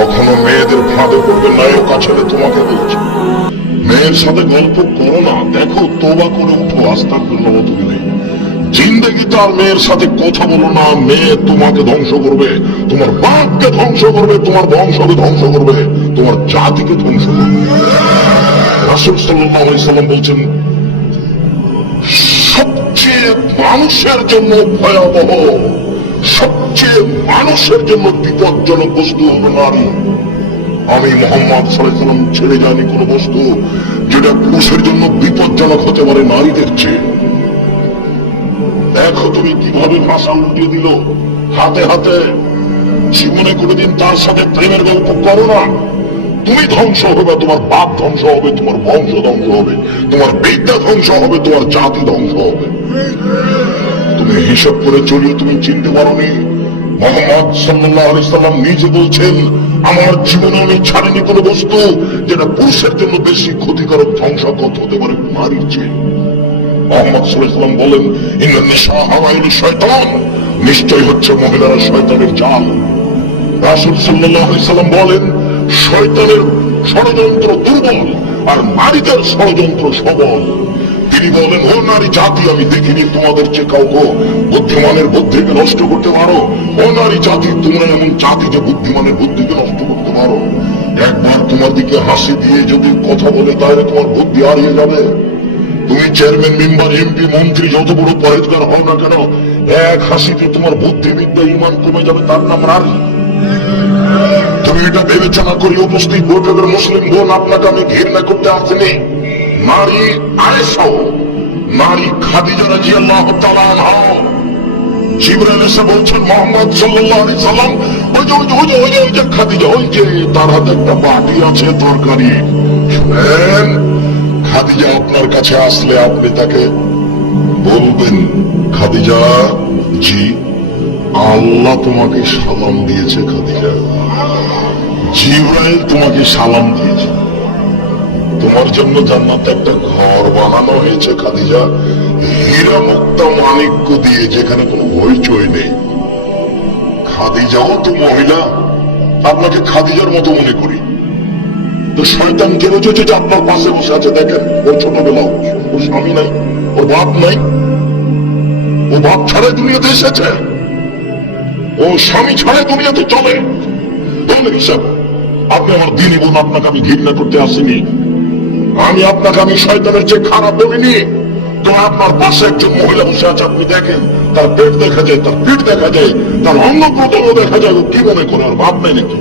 কখনো মেয়েদের ফাঁদে পড়বে নায়ক ছেলে তোমাকে বলছে। মেয়ের সাথে গল্প করো না, দেখো তোবা করে উঠো, আস্তাগফিরুল্লাহ তুমি নেই। জিন্দেগি তার মেয়ের সাথে কথা বলো না, মেয়ে তোমাকে ধ্বংস করবে, তোমার বাপকে ধ্বংস করবে, তোমার বংশকে ধ্বংস করবে, তোমার জাতিকে ধ্বংস করবে। রাসূল সাল্লাল্লাহু আলাইহি সাল্লাম বলছেন, সবচেয়ে মানুষের জন্য ভয়াবহ, সবচেয়ে মানুষের জন্য বিপজ্জনক বস্তু হলো নারী। আমি মুহাম্মদ সাল্লাল্লাহু আলাইহি ওয়াসাল্লাম ছেড়ে যায়নি কোন বস্তু যেটা পুরুষের জন্য বিপজ্জনক হতে পারে নারীদের চেয়ে। দেখো তুমি কিভাবে ভাষা উল্টিয়ে দিল হাতে হাতে। জীবনে কোনোদিন তার সাথে প্রেমের গল্প করো না, তুমি ধ্বংস হবে, তোমার বাপ ধ্বংস হবে, তোমার বংশ ধ্বংস হবে, তোমার বিদ্যা ধ্বংস হবে, তোমার জাতি ধ্বংস হবে। তুমি হিসাব করে চলিয়ে তুমি চিনতে পারোনি। মুহাম্মদ সাল্লাল্লাহু আলাইহি সাল্লাম নিজে বলছেন, আমার জীবনে আমি ছাড়িনি কোনো বস্তু যেটা পুরুষের জন্য বেশি ক্ষতিকারক, ধ্বংসাত্মক হতে পারে নারীর চেয়ে। মুহাম্মদ সাল্লাল্লাহু আলাইহি সাল্লাম বলেন, ইন্নান নিসা হাওয়াইলু শয়তান, নিশ্চয় হচ্ছে মহিলারা শয়তানের জাল। রাসূল সাল্লাল্লাহু আলাইহি সাল্লাম বলেন, শয়তানের ষড়যন্ত্র দুর্বল আর নারীদের ষড়যন্ত্র সবল। তিনি বলেন, ও নারী জাতি, আমি দেখিনি তোমাদের চেয়ে কাউকে বুদ্ধিমানের বুদ্ধিকে নষ্ট করতে পারো। ও নারী জাতি, তোমরা এমন জাতি যে বুদ্ধিমানের বুদ্ধিকে নষ্ট করতে পারো। একবার তোমার দিকে হাসি দিয়ে যদি কথা বলে তাহলে তোমার বুদ্ধি হারিয়ে যাবে। তুমি চেয়ারম্যান, মেম্বার, এমপি, মন্ত্রী, যত বড় পরেজগার হও না কেন, এক হাসিতে তোমার বুদ্ধিবিদ্যা ঈমান কমে যাবে, তার নাম নারী। তুমি এটা বিবেচনা করি উপস্থিত বৈঠকের মুসলিম বোন, আপনাকে আমি ঘৃণা করতে আসিনি। নারী আয়েশা, নারী খাদিজা রাদিয়াল্লাহু তাআলা আনহা, জিবরাইল এসে বলছেন, মুহাম্মদ সাল্লাল্লাহু আলাইহি সাল্লাম, ওই যে খাদিজা, ওই যে তার হাতে একটা বাটি আছে তরকারি। শুনেন, খাদিজা আপনার কাছে আসলে আপনি তাকে বলবেন, খাদিজা, জি আল্লাহ তোমাকে সালাম দিয়েছে খাদিজা, জিবরাইল তোমাকে সালাম দিয়েছে, তোমার জন্য জান্নাতে একটা ঘর বানানো হয়েছে খাদিজা, হীরা মুক্তা মাণিক্য দিয়ে, যেখানে কোনো হইচই নেই। খাদিজাও তো মহিলা, আপনাকে খাদিজার মতো মনে করি। তো শয়তান কে বুঝেছে যে আপনার পাশে বসে আছে, দেখেন ওর ছোটবেলা, ওর স্বামী নাই, ওর বাপ নাই, ও বাপ ছাড়াই দুনিয়াতে এসেছে, ও স্বামী ছাড়াই দুনিয়াতে চলে। বললেন হিসাব, আপনি আমার দিনই বোন, আপনাকে আমি ঘৃণা করতে আসিনি, আমি আপনাকে আমি শয়তানের চেয়ে খারাপ বলিনি। তো আপনার পাশে একজন মহিলা বসে আছে, আপনি দেখেন তার পেট দেখা যায়, তার পিঠ দেখা যায়, তার অঙ্গ প্রত্যঙ্গ দেখা যায়, ও কি মনে করে ওর বাপ নাই নাকি?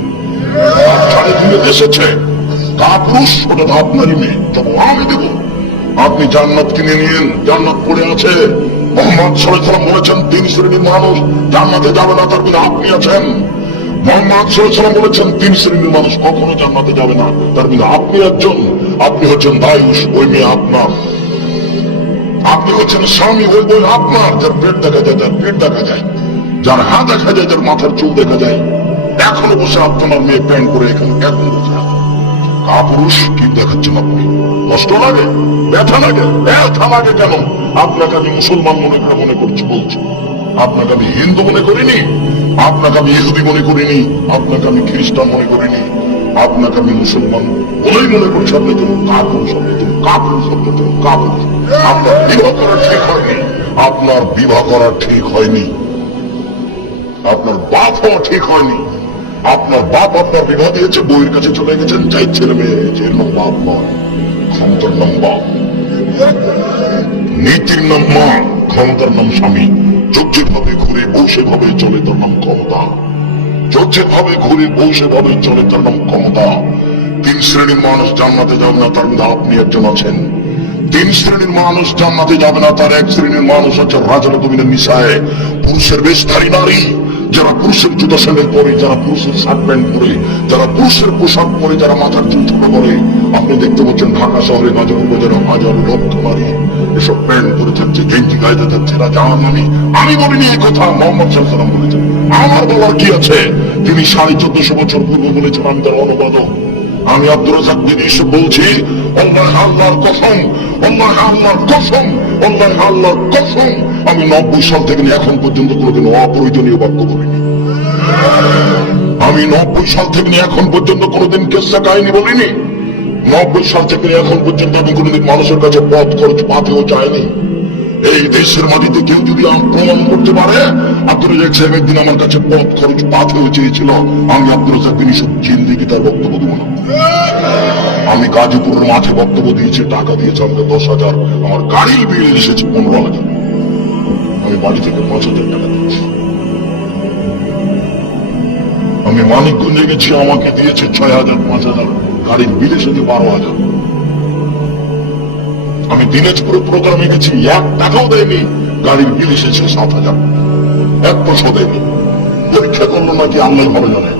বাপ ছাড়াই দুনিয়াতে এসেছে, তা পুরুষ, ওটা তো আপনারই মেয়ে, তবে আমি দেব। আপনি জান্নাত কিনে নিন, জান্নাত পড়ে আছে। মুহাম্মদ সাল্লাল্লাহু আলাইহি ওয়াসাল্লাম বলেছেন, 3 শ্রেণীর মানুষ জান্নাতে যাবে না, তার বিনা আপনি আছেন। মুহাম্মদ সাল্লাল্লাহু আলাইহি ওয়াসাল্লাম বলেছেন, 3 শ্রেণীর মানুষ কখনো জান্নাতে যাবে না, তার বিনা আপনি একজন। আপনি হচ্ছেন দায়ুষ, ওই মেয়ে আপনার। আপনি হচ্ছেন স্বামী, ওই বই আপনার, যার পেট দেখা যায়, যার পেট দেখা যায়, যার হাত দেখা যায়, যার মাথার চুল দেখা যায়। এখনো বসে আপনার মেয়ে প্যান্ট করে এখানে কেন বসে আছে? কাপুরুষ কি দেখাচ্ছেন আপনি? কষ্ট লাগে, ব্যথা লাগে, ব্যথা লাগে কেন? আপনাকে আমি মুসলমান মনে করছি, বলছি আপনাকে আমি হিন্দু মনে করিনি, আপনাকে আমি ইহুদি মনে করিনি, আপনাকে আমি খ্রিস্টান মনে করিনি, আপনাকে আমি মুসলমান বলেই মনে করছি। আপনি তুমি কাপুরুষ, আপনি তুমি কাপুরুষ, আপনি তুমি কাপুরুষ। আপনার বিবাহ করা ঠিক হয়নি, আপনার বিবাহ করা ঠিক হয়নি, আপনার বাপ হওয়া ঠিক হয়নি। আপনার বাপ আপনার বিবাহ দিয়েছে, বইয়ের কাছে চলে গেছেন, চাই ছেলে মেয়ে, এর নাম বাপ নয়, ক্ষমতার নাম বাপ, নীতির নাম মা, ক্ষমতার নাম স্বামী। যোগ্যের ভাবে ঘুরে বসে ভাবে চলে, তার নাম ক্ষমতা। যোগ্যের ভাবে ঘুরে বসে ভাবে চলে, তার নাম ক্ষমতা। 3 শ্রেণীর মানুষ জান্নাতে যাবে না, তার মধ্যে আপনি একজন আছেন। 3 শ্রেণীর মানুষ জান্নাতে যাবে না, তার 1 শ্রেণীর মানুষ হচ্ছে রাজনৈতিক মিনের নিশায়, পুরুষের বেশধারী নারী, যারা পুরুষের জুতা স্যান্ডেল পরে, যারা পুরুষের শার্ট প্যান্ট পরে, যারা পুরুষের পোশাক পরে, যারা মাথার চুল ছোট করে। আপনি দেখতে পাচ্ছেন ঢাকা শহরে গাজীপুর বাজারে হাজারো লক্ষ নারী এসব প্যান্ট পরে থাকছে, গেঞ্জি গায়ে থাকছে, এরা জাহান্নামী। আমি বলিনি এই কথা, মুহাম্মদ সাল্লাল্লাহু আলাইহি ওয়াসাল্লাম বলেছেন। আমার বলার কি আছে? তিনি 1450 বছর পূর্বে বলেছেন, আমি তার অনুবাদক। আমি আব্দুর রাজ্জাক বিন ইউসুফ বলছি, আল্লাহর কসম, আল্লাহর কসম, আল্লাহর কসম, আমি 90 সাল থেকে এখন পর্যন্ত কোনোদিন অপ্রয়োজনীয় বাক্য বলিনি। আমি 90 সাল থেকে নিয়ে এখন পর্যন্ত কোনোদিন কেসা কাহিনী বলিনি। 90 সাল থেকে নিয়ে এখন পর্যন্ত আমি কোনোদিন মানুষের কাছে পথ খরচ পাতেও চাইনি। এই দেশের মাটিতে কেউ যদি প্রমাণ করতে পারে আব্দুল রাজ্জাক সাহেব একদিন আমার কাছে পথ খরচ পাতেও চেয়েছিল, আমি আব্দুল রাজ্জাক বিন ইউসুফ জিন্দেগি তার বক্তব্য দেবো না। আমি গাজীপুরের মাঠে বক্তব্য দিয়েছি, টাকা দিয়েছে আমাকে 10,000, আমার গাড়ির বিল এসেছে 15,000। আমি বাড়ি থেকে 5,000 টাকা দিয়েছি। আমি মানিকগঞ্জে গেছি, আমাকে দিয়েছে 6,000, 5,000, গাড়ির বিল এসেছে 12,000। আমি দিনাজপুরে প্রোগ্রামে গেছি, 1 টাকাও দেয়নি, গাড়ির বিল এসেছে 7,000, 1 পয়সা দেয়নি। পরীক্ষা করলো নাকি আল্লাহ ভালো জানে।